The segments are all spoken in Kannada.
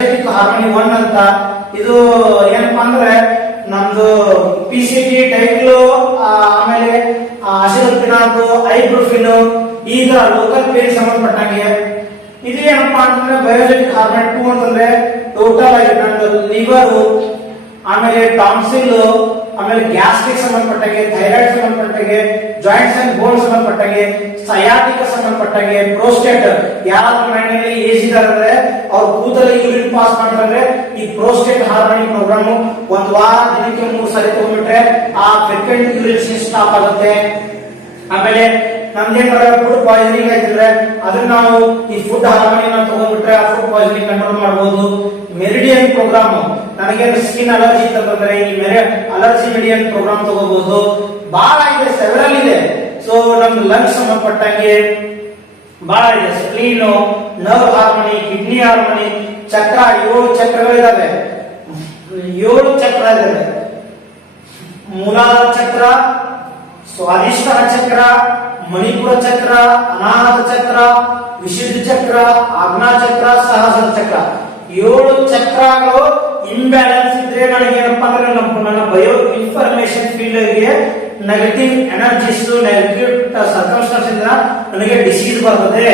ಹಾರ್ಮೋನಿ 1 ಅಂತ. ಇದು ಏನಪ್ಪಾ ಅಂದ್ರೆ ನಮ್ದು PCT ಟೈಟ್ಲು, ಆಮೇಲೆ ಅಸಿಡೋಪಿನಾಕು, ಐಬ್ರೂಫಿನ್ ಈ ತರ ಲೋಕಲ್ ಪೇರಿಗೆ ಸಂಬಂಧಪಟ್ಟಂಗೆ. ಇದು ಏನಪ್ಪಾ ಅಂತಂದ್ರೆ ಬಯೋಜೆಟಿಕ್ ಹಾರ್ಮೋನ್ 2 ಅಂತಂದ್ರೆ ಟೋಟಲ್ ಆಗಿ ನಮ್ದು ಲಿವರ್, ಆಮೇಲೆ ಟಾನ್ಸಿಲ್, ಆಮೇಲೆ ಗ್ಯಾಸ್ಟ್ರಿಕ್ ಸಂಬಂಧಪಟ್ಟಂಗೆ, ಥೈರಾಯ್ಡ್ ಸಂಬಂಧಪಟ್ಟಂಗೆ, ಜಾಯಿಂಟ್ಸ್ ಅಂಡ್ ಬೋನ್ಸ್ ಸಂಬಂಧಪಟ್ಟಂಗೆ, ಸಯಾಟಿಕ ಸಂಬಂಧಪಟ್ಟಂಗೆ, ಪ್ರೋಸ್ಟೇಟ್ ಯಾರಾದ್ರೂ ಮನೆಯಲ್ಲಿ ಏಜ್ ಇದಾರೆ ಅವ್ರು ಕೂದಲು ಯೂರಿನ್ ಪಾಸ್ ಮಾಡ್ತಾರೆ, ಈ ಪ್ರೋಸ್ಟೇಟ್ ಹಾರ್ಮೋನಿಕ್ ಪ್ರೋಗ್ರಾಮ್ ಒಂದ್ ವಾರ ದಿನಕ್ಕೆ 3 ಸರಿ ತಗೊಂಡ್ಬಿಟ್ರೆ ಆ ಫ್ರೀಕ್ವೆಂಟ್ ಯೂರಿನ್ ಸ್ಟಾಪ್ ಆಗುತ್ತೆ. ಆಮೇಲೆ ನಮ್ದೇನಾರ ಫುಡ್ ಪಾಯ್ಸನಿಂಗ್ ಆಯ್ತಿದ್ರೆ ಅದನ್ನ ನಾವು ಈ ಫುಡ್ ಹಾರ್ಮೋನಿನ ತಗೊಂಡ್ಬಿಟ್ರೆ ಆ ಫುಡ್ ಪಾಯ್ಸನಿಂಗ್ ಕಂಟ್ರೋಲ್ ಮಾಡಬಹುದು. ಮೆರಿಡಿಯನ್ ಪ್ರೋಗ್ರಾಮ್, ನನಗೆ ಸ್ಕಿನ್ ಅಲರ್ಜಿ ಅಂತಂದ್ರೆ ಈ ಅಲರ್ಜಿ ಮೆರಿಡಿಯನ್ ಪ್ರೋಗ್ರಾಮ್ ತಗೋಬಹುದು. ಬಹಳ ಇದೆ, ಸೆವೆರಲ್ ಇದೆ. ಸೊ ನಮ್ದು ಲಂಗ್ಸ್ ಸಂಬಂಧಪಟ್ಟಂಗೆ ಬಹಳ ಇದೆ. Spleen, nerve harmony, kidney harmony, ಚಕ್ರ 7 ಚಕ್ರಗಳಿದಾವೆ. 7 ಚಕ್ರ ಇದಾವೆ. ಮೂಲಾಧಾರ ಚಕ್ರ, ಸ್ವಾದಿಷ್ಠ ಚಕ್ರ, ಮಣಿಪುರ ಚಕ್ರ, ಅನಾಹತ ಚಕ್ರ, ವಿಶುದ್ಧ ಚಕ್ರ, ಆಜ್ಞಾ ಚಕ್ರ, ಸಹಸ್ರ ಚಕ್ರ. 7 ಚಕ್ರಗಳು ಇಂಬ್ಯಾಲೆನ್ಸ್ ಇದ್ರೆ ನನಗೇನಪ್ಪ ಅಂದ್ರೆ ನನ್ನ ಬಯೋ ಇನ್ಫಾರ್ಮೇಶನ್ ಫೀಲ್ಡ್ ಗೆ ನೆಗೆಟಿವ್ ಎನರ್ಜೀಸ್, ನೆಗೆಟಿವ್ ಸರ್ಕಮ್ಸ್ಟಾನ್ಸ್ ಇಂದ ನನಗೆ ಡಿಸೀಸ್ ಬರ್ತದೆ.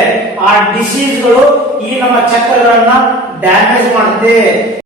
ಆ ಡಿಸೀಸ್ಗಳು ಈ ನಮ್ಮ ಚಕ್ರಗಳನ್ನ ಡ್ಯಾಮೇಜ್ ಮಾಡುತ್ತೆ.